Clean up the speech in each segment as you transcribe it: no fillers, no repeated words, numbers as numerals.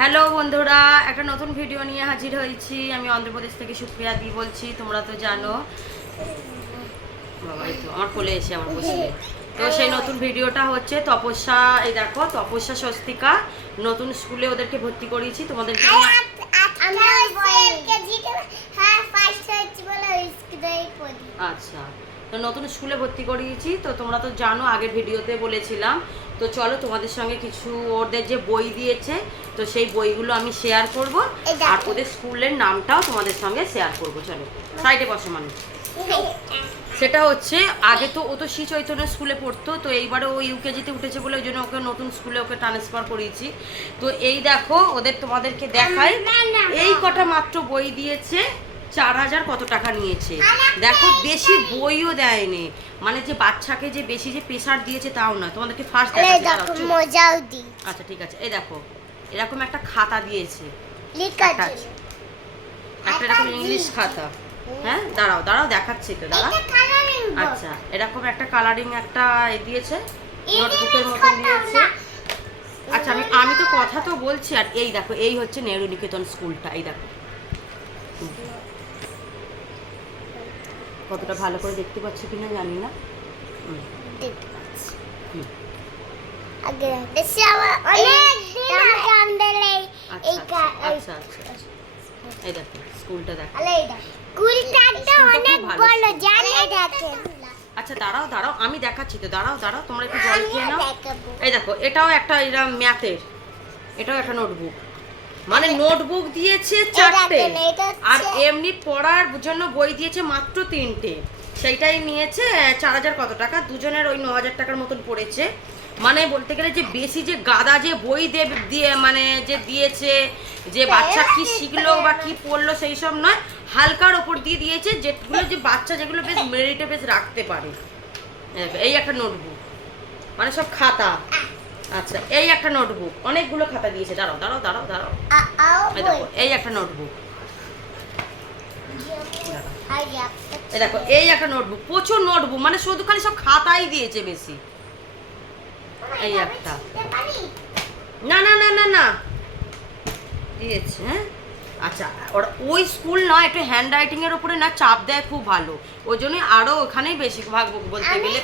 Hello বন্ধুরা, একটা নতুন ভিডিও নিয়ে হাজির হয়েছি। আমি অন্ধ্রপ্রদেশ থেকে সুপ্রিয়া দি বলছি। তোমরা তো জানো, বাবা এই তো আমার কোলে এসে আমার বসে। তো সেই নতুন ভিডিওটা হচ্ছে তপস্যা। এই দেখো, তপস্যা স্বস্তিকা নতুন স্কুলে ওদেরকে ভর্তি করিয়েছি। তোমাদেরকে আচ্ছা, তো নতুন স্কুলে ভর্তি করিয়েছি। তো তোমরা তো জানো, আগের ভিডিওতে বলেছিলাম। তো চলো তোমাদের সঙ্গে কিছু ওদের যে বই দিয়েছে, তো সেই বইগুলো আমি শেয়ার করব, আর ওদের স্কুলের নামটাও তোমাদের সঙ্গে শেয়ার করব। চলো সাইডে বসে মানুষ। সেটা হচ্ছে, আগে তো ও তো শ্রী চৈতন্য স্কুলে পড়তো, তো এইবারে ও ইউকেজিতে উঠেছে বলে ওই জন্য ওকে নতুন স্কুলে ওকে ট্রান্সফার করিয়েছি। তো এই দেখো ওদের, তোমাদেরকে দেখাই, এই কটা মাত্র বই দিয়েছে। 4000 কত টাকা নিয়েছে দেখো। বেশি বইও দেয়নি, মানে যে বাচ্চাকে যে বেশি যে প্রেসার দিয়েছে তাও না। তোমাদেরকে ফার্স্ট দেখাচ্ছি, মজাও দি। আচ্ছা ঠিক আছে। এই দেখো এরকম একটা খাতা দিয়েছে, একটা এরকম ইংলিশ খাতা। হ্যাঁ দাঁড়াও দাঁড়াও দেখাচ্ছি তো, দাঁড়াও। আচ্ছা, এরকম একটা কালারিং একটা দিয়েছে, নোটবুকের মতন দিয়েছে। আচ্ছা আমি তো কথা তো বলছি। আর এই দেখো, এই হচ্ছে নেহরু নিকেতন স্কুলটা। এই দেখো কতটা ভালো করে দেখতে পাচ্ছ কিনা জানি না। আচ্ছা এই দেখো স্কুলটা দেখো। আচ্ছা দাঁড়াও দাঁড়াও, আমি দেখাচ্ছি তো, দাঁড়াও দাঁড়াও, তোমরা একটু জল খেয়ে নাও। এই দেখো, এটাও একটা এরা ম্যাথের, এটাও একটা নোটবুক। মানে নোটবুক দিয়েছে 4টে, আর এমনি পড়ার জন্য বই দিয়েছে মাত্র 3টে। সেইটাই নিয়েছে 4000 কত টাকা, দুজনের ওই 9000 টাকার মতন পড়েছে। মানে বলতে গেলে যে বেশি যে গাদা যে বই দিয়ে মানে যে দিয়েছে, যে বাচ্চা কি শিখলো বা কি পড়লো সেই সব নয়, হালকার ওপর দিয়ে দিয়েছে, যেগুলো যে বাচ্চা যেগুলো বেশ মেরিটে বেশ রাখতে পারে। এই একটা নোটবুক, মানে সব খাতা। আচ্ছা এই একটা নোটবুক, অনেকগুলো খাতা দিয়েছে। দাঁড়াও দাঁড়াও দাঁড়াও দাঁড়াও, এই দেখো এই একটা নোটবুক। এই দেখো এই একটা নোটবুক, প্রচুর নোটবুক, মানে শুধু খালি সব খাতাই দিয়েছে বেশি। এই একটা, না না না না না দিয়েছে। হ্যাঁ আচ্ছা, ওরা ওই স্কুল নয়, একটু হ্যান্ড রাইটিং এর উপরে না চাপ দেয় খুব ভালো, ওই জন্যই আরো ওখানেই বেশি ভাগ বলতে গেলে।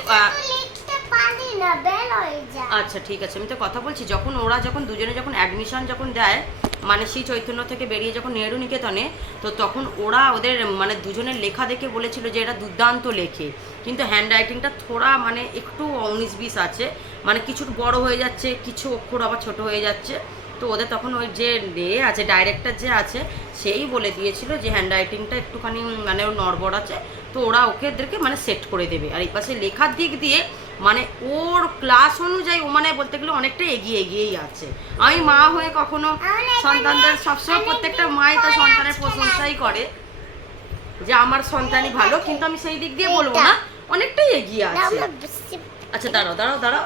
আচ্ছা ঠিক আছে, আমি তো কথা বলছি। যখন ওরা যখন দুজনে যখন অ্যাডমিশন যখন দেয়, মানে শ্রী চৈতন্য থেকে বেরিয়ে যখন নেহরু নিকেতনে, তো তখন ওরা ওদের মানে দুজনের লেখা দেখে বলেছিল যে এরা দুর্দান্ত লেখে, কিন্তু হ্যান্ড রাইটিংটা থোড়া মানে একটু 19-20 আছে, মানে কিছু বড় হয়ে যাচ্ছে, কিছু অক্ষর আবার ছোট হয়ে যাচ্ছে। তো ওদের তখন ওই যে আছে ডাইরেক্টর যে আছে, সেই বলে দিয়েছিল যে হ্যান্ড রাইটিংটা একটুখানি মানে ওর নড়বড় আছে, তো ওরা ওদেরকে মানে সেট করে দেবে। আর এই পাশে লেখার দিক দিয়ে মানে ওর ক্লাস অনুযায়ী ও মানে বলতে গেলে অনেকটা এগিয়েই আছে। আমি মা হয়ে কখনো সন্তানদের সবসময়, প্রত্যেকটা মাই তার সন্তানের প্রশংসাই করে যে আমার সন্তানই ভালো, কিন্তু আমি সেই দিক দিয়ে বলবো না, অনেকটাই এগিয়ে আছে। আচ্ছা দাঁড়াও দাঁড়াও দাঁড়াও,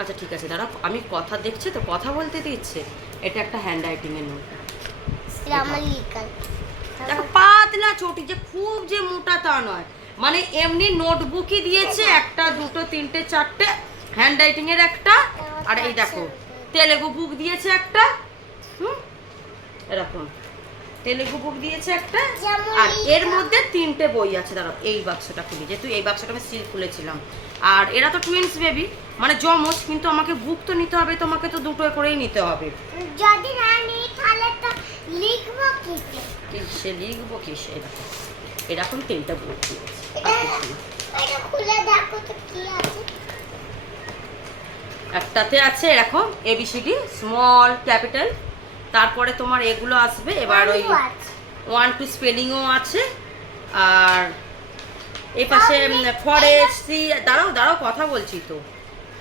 আচ্ছা ঠিক আছে দাঁড়াও, আমি কথা দেখছি তো, কথা বলতে দিচ্ছে। এটা একটা হ্যান্ড রাইটিং এর নোট, দেখো পাতলা চটি, যে খুব যে মোটা তা নয়, মানে এমনি নোটবুকই দিয়েছে, একটা দুটো তিনটে চারটে হ্যান্ড রাইটিং এর একটা। আর এই দেখো তেলেগু বুক দিয়েছে একটা, এরকম তেলেগু বুক দিয়েছে একটা, আর এর মধ্যে 3টে বই আছে। দাঁড়াও এই বাক্সটা খুলি, যেহেতু এই বাক্সটা আমি সিল খুলেছিলাম। আর এরা তো টুইন্স বেবি, মানে জমজ, কিন্তু আমাকে বুক তো নিতে হবে, তোমাকে তো দুটো করেই নিতে হবে। যদি না নিই তাহলে তো লিখবো কিসে? লিখবো কিসে? এরকম 3টা বই দিয়েছে। এটা খুলে দেখো তো কি আছে। একটাতে আছে এরকম ABCD স্মল ক্যাপিটাল, তারপরে তোমার এগুলো আসবে। এবার ওই 1-2 স্পেলিংও আছে। আর এই পাশে ফরেস্ট, সি, দাঁড়াও দাঁড়াও কথা বলছি তো।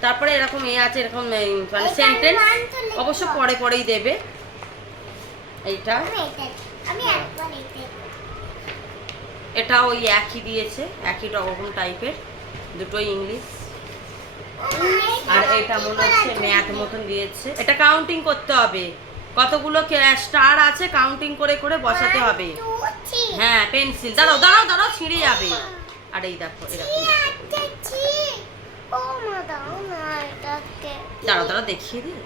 তারপরে এরকম আছে, এরকম মানে সেন্টেন্স, অবশ্য পরেই দেবে। এইটা এটা ওই একই দিয়েছে, একই রকম টাইপের, দুটোই ইংলিশ। আর এটা মনে হচ্ছে ম্যাথ মতন দিয়েছে। এটা কাউন্টিং করতে হবে, কতগুলো স্টার আছে কাউন্টিং করে করে বসাতে হবে। হ্যাঁ পেন্সিল, দাঁড়াও দাঁড়াও দাঁড়াও, ছিঁড়ে যাবে। আর এই দেখো এরকম, দাঁড়াও দাঁড়াও দেখিয়ে দিই।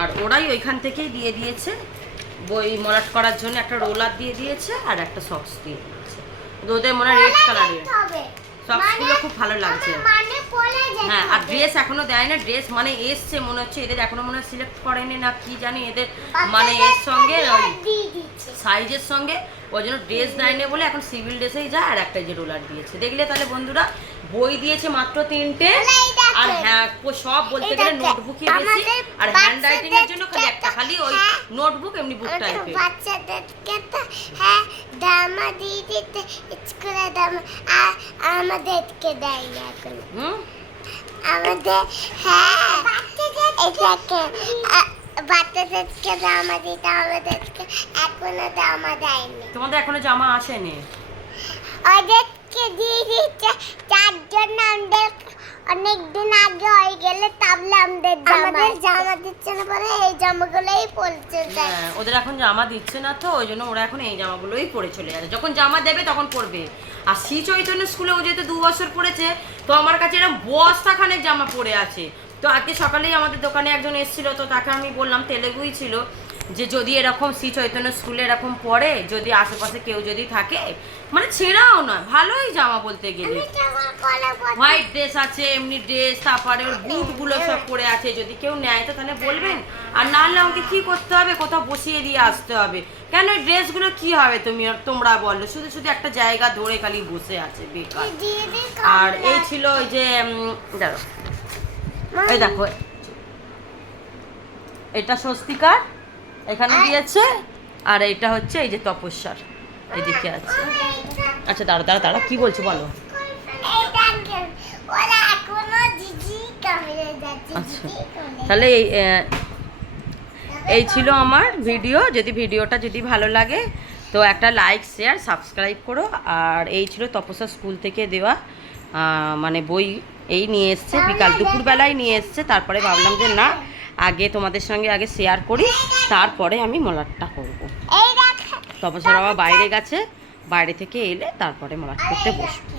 আর ওরাই ওইখান থেকেই দিয়ে দিয়েছে বই মলাট করার জন্য, একটা রোলার দিয়ে দিয়েছে আর একটা সক্স দিয়ে দিয়েছে। তো ওদের মনে হয় রেড কালারের সক্সগুলো খুব ভালো লাগছে। হ্যাঁ, আর ড্রেস এখনো দেয় না, ড্রেস মানে এসছে মনে হচ্ছে, এদের এখনো মনে হয় সিলেক্ট করেনি না কি জানি, এদের মানে এর সঙ্গে সাইজের সঙ্গে ওই জন্য ড্রেস দেয়নি বলে এখন সিভিল ড্রেসেই যায়। আর একটা যে রোলার দিয়েছে দেখলে তাহলে বন্ধুরা, বই দিয়েছে মাত্র 3টে। আর হ্যাঁ সব বলতে গেলে নোটবুকই বেশি, আর হ্যান্ড রাইটিং এর জন্য খালি একটা, খালি ওই নোটবুক এমনি বুক টাইপের। বাচ্চাদেরকে তো হ্যাঁ দামা দিয়ে দিতে স্কুলে দাম, আর আমাদেরকে দেয় না এখন। আমাদের হ্যাঁ বাচ্চাদেরকে জামা দিতে, আমাদেরকে এখনো জামা দেয়নি। তোমাদের এখনো জামা আসেনি? ওদেরকে দিয়ে দিচ্ছে 4 জন, আমাদের অনেকদিন আগে হয়ে গেলে তাহলে আমাদের জামা দিচ্ছে না, পরে এই জামাগুলোই পরতে যায়। হ্যাঁ, ওদের এখন জামা দিচ্ছে না তো ওই জন্য ওরা এখন এই জামাগুলোই পরে চলে যাবে, যখন জামা দেবে তখন পরবে। আর শ্রী চৈতন্য স্কুলে ও যেহেতু 2 বছর পড়েছে, তো আমার কাছে এরকম বস্তাখানেক জামা পরে আছে। তো আজকে সকালেই আমাদের দোকানে একজন এসেছিল, তো তাকে আমি বললাম, তেলেগুই ছিল, যে যদি এরকম শ্রী চৈতন্য স্কুলে এরকম পড়ে, যদি আশেপাশে কেউ যদি থাকে, মানে ছেঁড়াও না, ভালোই জামা বলতে গেলে, হোয়াইট ড্রেস আছে, এমনি ড্রেস, তারপরে ওর বুটগুলো সব পরে আছে, যদি কেউ নেয় তো তাহলে বলবেন। আর না হলে আমাকে কি করতে হবে, কোথাও বসিয়ে দিয়ে আসতে হবে। কেন এই ড্রেসগুলো কি হবে তোমরা বলো, শুধু শুধু একটা জায়গা ধরে খালি বসে আছে বেকার। আর এই ছিল ওই যে দাঁড়ো, এই দেখো এটা স্বস্তিকার এখানে দিয়েছে, আর এটা হচ্ছে এই যে তপস্যার এইদিকে আছে। আচ্ছা দাঁড়া দাঁড়া দাঁড়া, কি বলছো বলো। আচ্ছা তাহলে এই ছিল আমার ভিডিও। যদি ভিডিওটা যদি ভালো লাগে তো একটা লাইক, শেয়ার, সাবস্ক্রাইব করো। আর এই ছিল তপস্যা স্কুল থেকে দেওয়া মানে বই, এই নিয়ে এসছে বিকাল দুপুরবেলায় নিয়ে এসছে। তারপরে ভাবলাম যে না, আগে তোমাদের সঙ্গে আগে শেয়ার করি, তারপরে আমি মলাটটা করবো। তপস্যার বাবা বাইরে গেছে, বাইরে থেকে এলে তারপরে মলাট করতে বসবো।